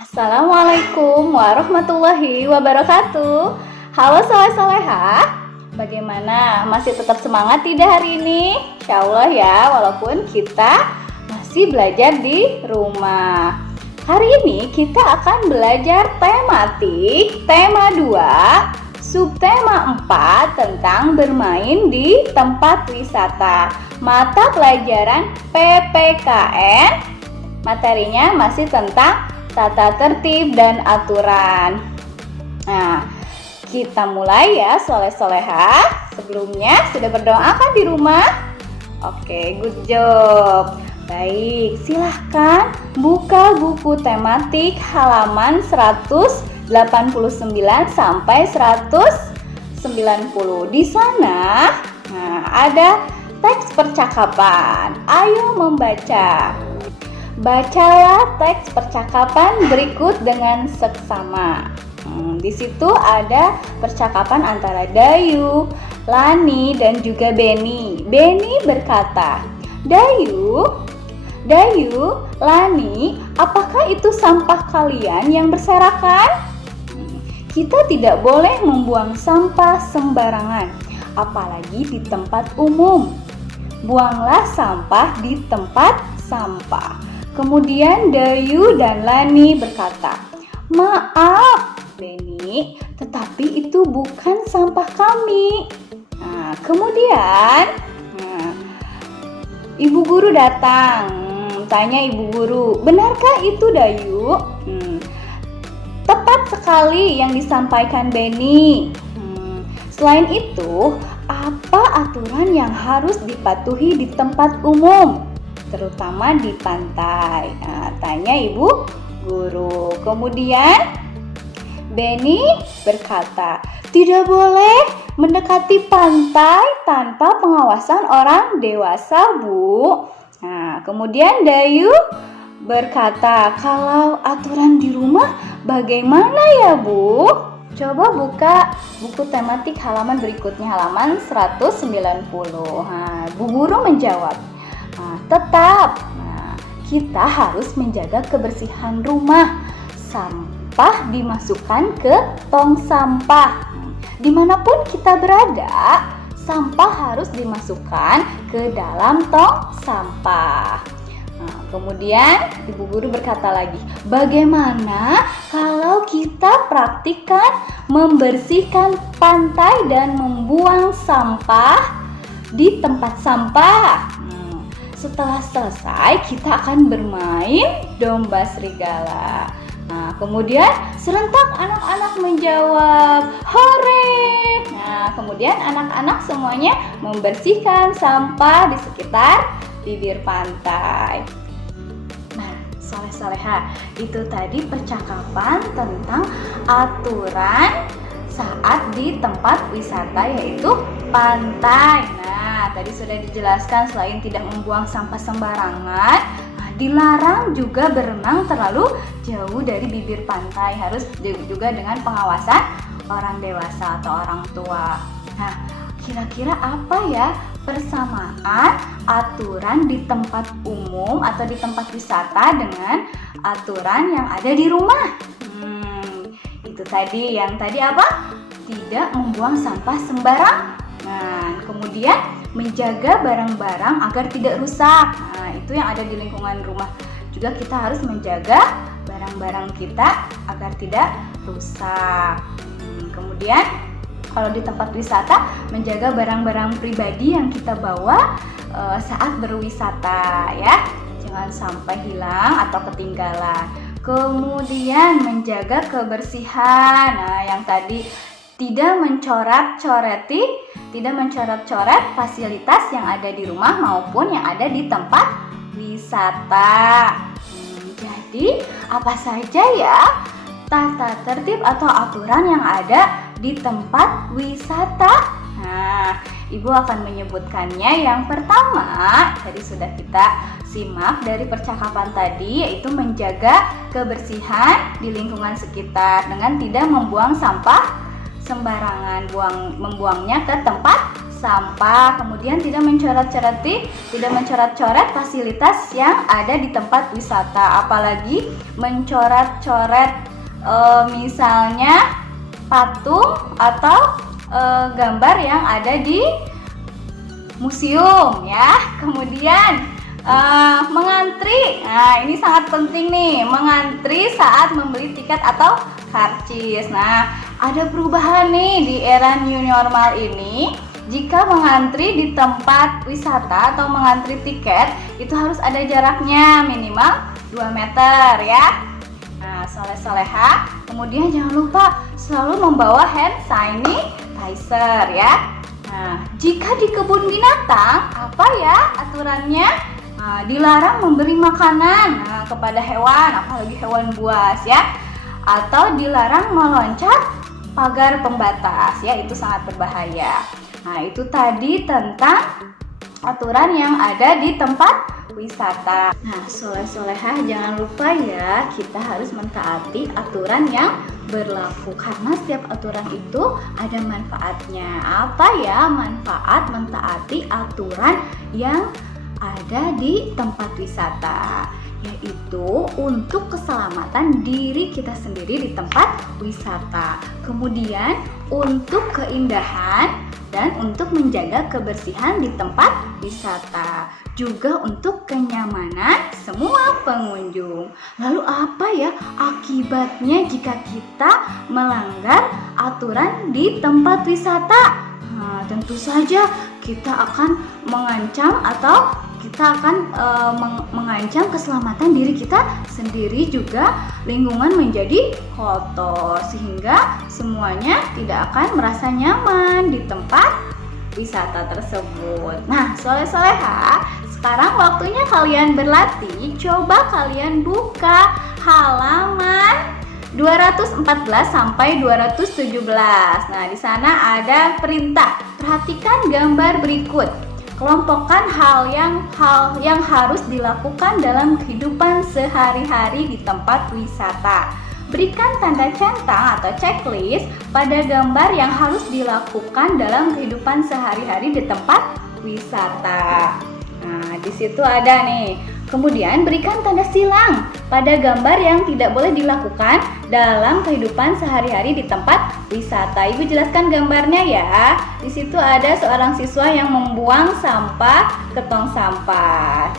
Assalamualaikum warahmatullahi wabarakatuh. Halo soleh-solehah, bagaimana? Masih tetap semangat tidak hari ini? Insya Allah ya, walaupun kita masih belajar di rumah. Hari ini kita akan belajar tematik tema 2, subtema 4 tentang bermain di tempat wisata. Mata pelajaran PPKN, materinya masih tentang tata tertib dan aturan. Nah, kita mulai ya soleh-solehah. Sebelumnya sudah berdoa kan di rumah? Oke, good job. Baik, silahkan buka buku tematik halaman 189 sampai 190. Di sana ada teks percakapan. Ayo membaca. Bacalah teks percakapan berikut dengan seksama. Di situ ada percakapan antara Dayu, Lani, dan juga Beni. Beni berkata, Dayu, Lani, apakah itu sampah kalian yang berserakan? Kita tidak boleh membuang sampah sembarangan, apalagi di tempat umum. Buanglah sampah di tempat sampah. Kemudian Dayu dan Lani berkata, maaf Beni, tetapi itu bukan sampah kami. Kemudian ibu guru datang. Tanya ibu guru, benarkah itu Dayu? Tepat sekali yang disampaikan Beni. Selain itu, apa aturan yang harus dipatuhi di tempat umum, terutama di pantai? Tanya ibu guru. Kemudian Beni berkata, tidak boleh mendekati pantai tanpa pengawasan orang dewasa, Bu. Kemudian Dayu berkata, kalau aturan di rumah bagaimana ya, Bu? Coba buka buku tematik halaman berikutnya, halaman 190. Bu guru menjawab, tetap kita harus menjaga kebersihan rumah. Sampah dimasukkan ke tong sampah. Dimanapun kita berada, sampah harus dimasukkan ke dalam tong sampah. Kemudian ibu guru berkata lagi, bagaimana kalau kita praktikkan membersihkan pantai dan membuang sampah di tempat sampah? Setelah selesai, kita akan bermain domba serigala. Kemudian serentak anak-anak menjawab, hore! Kemudian anak-anak semuanya membersihkan sampah di sekitar bibir pantai. Soleh-soleha, itu tadi percakapan tentang aturan saat di tempat wisata, yaitu pantai. Tadi sudah dijelaskan, selain tidak membuang sampah sembarangan, dilarang juga berenang terlalu jauh dari bibir pantai. Harus juga dengan pengawasan orang dewasa atau orang tua. Kira-kira apa ya persamaan aturan di tempat umum atau di tempat wisata dengan aturan yang ada di rumah? Itu tadi, yang tadi apa? Tidak membuang sampah sembarangan. Kemudian menjaga barang-barang agar tidak rusak. Itu yang ada di lingkungan rumah. Juga kita harus menjaga barang-barang kita agar tidak rusak. Kemudian kalau di tempat wisata, menjaga barang-barang pribadi yang kita bawa saat berwisata ya. Jangan sampai hilang atau ketinggalan. Kemudian menjaga kebersihan. Yang tadi tidak mencoret-coret fasilitas yang ada di rumah maupun yang ada di tempat wisata. Jadi apa saja ya tata tertib atau aturan yang ada di tempat wisata? Ibu akan menyebutkannya. Yang pertama, tadi sudah kita simak dari percakapan tadi, yaitu menjaga kebersihan di lingkungan sekitar dengan tidak membuang sampah sembarangan, membuangnya ke tempat sampah, kemudian tidak mencoret-coret fasilitas yang ada di tempat wisata, apalagi mencoret-coret misalnya patung atau gambar yang ada di museum ya. Kemudian mengantri, nah ini sangat penting nih, mengantri saat membeli tiket atau karcis. Nah, ada perubahan nih di era new normal ini. Jika mengantri di tempat wisata atau mengantri tiket, itu harus ada jaraknya minimal 2 meter ya. Nah, soleh-soleha, kemudian jangan lupa selalu membawa hand sanitizer ya. Nah, jika di kebun binatang, apa ya aturannya? Nah, dilarang memberi makanan kepada hewan, apalagi hewan buas ya. Atau dilarang meloncat pagar pembatas ya, itu sangat berbahaya. Nah, itu tadi tentang aturan yang ada di tempat wisata. Nah, soleh-solehah, jangan lupa ya, kita harus mentaati aturan yang berlaku karena setiap aturan itu ada manfaatnya. Apa ya manfaat mentaati aturan yang ada di tempat wisata? Yaitu untuk keselamatan diri kita sendiri di tempat wisata, kemudian untuk keindahan dan untuk menjaga kebersihan di tempat wisata, juga untuk kenyamanan semua pengunjung. Lalu apa ya akibatnya jika kita melanggar aturan di tempat wisata? Nah, tentu saja kita akan mengancam mengancam keselamatan diri kita sendiri, juga lingkungan menjadi kotor sehingga semuanya tidak akan merasa nyaman di tempat wisata tersebut. Nah, soleh-soleha, sekarang waktunya kalian berlatih. Coba kalian buka halaman 214 sampai 217. Nah, di sana ada perintah. Perhatikan gambar berikut. Kelompokkan hal yang harus dilakukan dalam kehidupan sehari-hari di tempat wisata. Berikan tanda centang atau checklist pada gambar yang harus dilakukan dalam kehidupan sehari-hari di tempat wisata. Nah, di situ ada nih. Kemudian berikan tanda silang pada gambar yang tidak boleh dilakukan dalam kehidupan sehari-hari di tempat wisata. Ibu jelaskan gambarnya ya. Di situ ada seorang siswa yang membuang sampah ke tong sampah.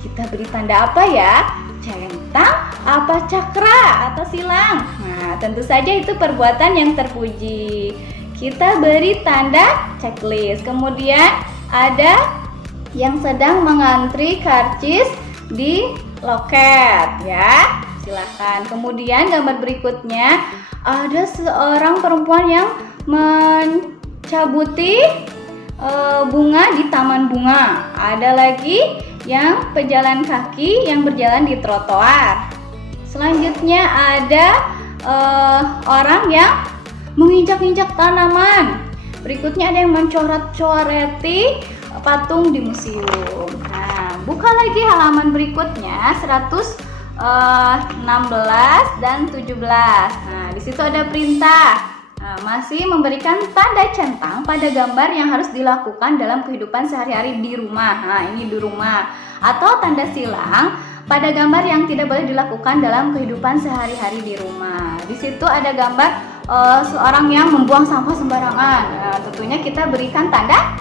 Kita beri tanda apa ya? Centang, apa cakra atau silang? Nah, tentu saja itu perbuatan yang terpuji. Kita beri tanda checklist. Kemudian ada yang sedang mengantri karcis di loket ya, silahkan. Kemudian gambar berikutnya ada seorang perempuan yang mencabuti bunga di taman bunga. Ada lagi yang pejalan kaki yang berjalan di trotoar. Selanjutnya ada orang yang menginjak-injak tanaman. Berikutnya ada yang mencoret-coreti patung di museum. Nah, buka lagi halaman berikutnya 116 dan 17. Nah, di situ ada perintah. Nah, masih memberikan tanda centang pada gambar yang harus dilakukan dalam kehidupan sehari-hari di rumah. Nah, ini di rumah. Atau tanda silang pada gambar yang tidak boleh dilakukan dalam kehidupan sehari-hari di rumah. Di situ ada gambar seorang yang membuang sampah sembarangan. Nah, tentunya kita berikan tanda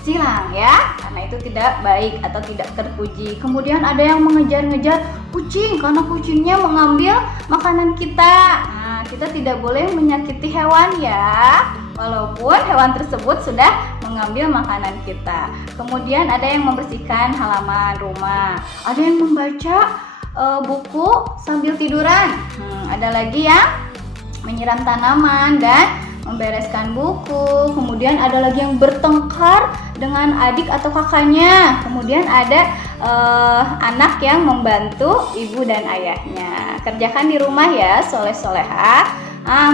silang ya, karena itu tidak baik atau tidak terpuji. Kemudian ada yang mengejar-ngejar kucing karena kucingnya mengambil makanan kita. Nah, kita tidak boleh menyakiti hewan ya, walaupun hewan tersebut sudah mengambil makanan kita. Kemudian ada yang membersihkan halaman rumah, ada yang membaca buku sambil tiduran. Ada lagi yang menyiram tanaman dan membereskan buku. Kemudian ada lagi yang bertengkar dengan adik atau kakaknya. Kemudian ada anak yang membantu ibu dan ayahnya. Kerjakan di rumah ya, soleh-soleha.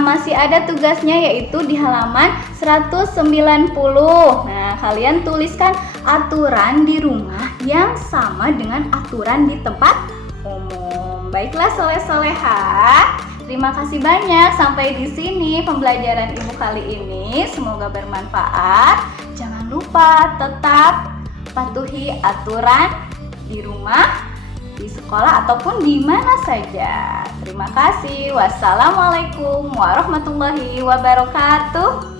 Masih ada tugasnya yaitu di halaman 190. Nah, kalian tuliskan aturan di rumah yang sama dengan aturan di tempat umum. Baiklah soleh-soleha. Terima kasih banyak. Sampai di sini pembelajaran Ibu kali ini. Semoga bermanfaat. lupa tetap patuhi aturan di rumah, di sekolah ataupun di mana saja. Terima kasih. Wassalamualaikum warahmatullahi wabarakatuh.